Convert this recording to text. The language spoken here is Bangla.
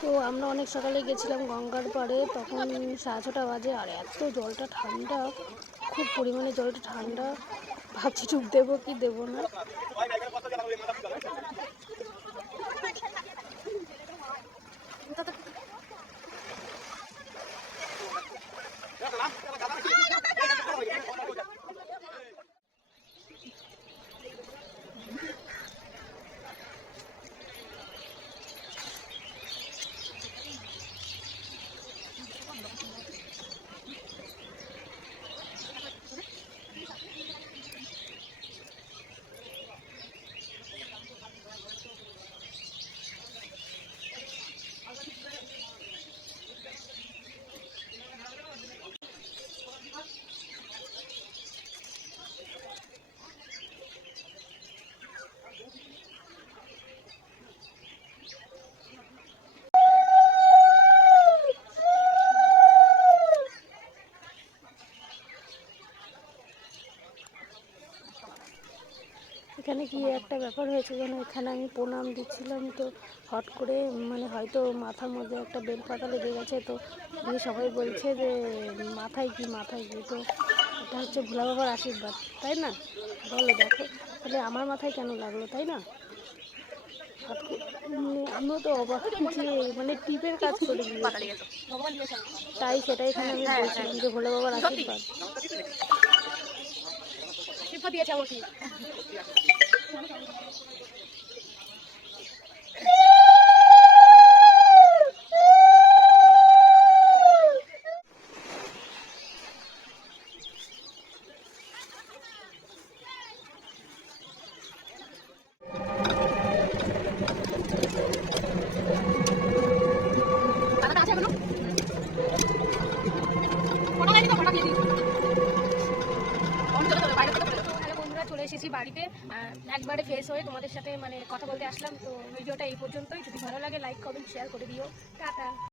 তো আমরা অনেক সকালে গেছিলাম গঙ্গার পাড়ে, তখন 6:30 বাজে, আর এত জলটা ঠান্ডা, খুব পরিমাণে জলটা ঠান্ডা। ভাবছি ডুব দেবো কি দেবো না। এখানে কি একটা ব্যাপার হয়েছে যেন, এখানে আমি প্রণাম দিচ্ছিলাম, তো হট করে মানে হয়তো মাথার মধ্যে একটা বেলপাতা লেগে গেছে, তো দিয়ে সবাই বলছে যে মাথায় কি তো এটা হচ্ছে ভোলা বাবার আশীর্বাদ, তাই না? বলো, দেখো তাহলে আমার মাথায় কেন লাগলো, তাই না? আমিও তো অবাক যে মানে টিপের কাজ করে দিয়েছে, তাই সেটাই এখানে আমি বলছিলাম যে ভোলা বাবার আশীর্বাদ দিয়েছে আমাকে। চলে এসেছি বাড়িতে, একবারে ফ্রেশ হয়ে তোমাদের সাথে মানে কথা বলতে আসলাম। তো ভিডিওটা এই পর্যন্তই। যদি ভালো লাগে লাইক কমেন্ট শেয়ার করে দিও। টাটা।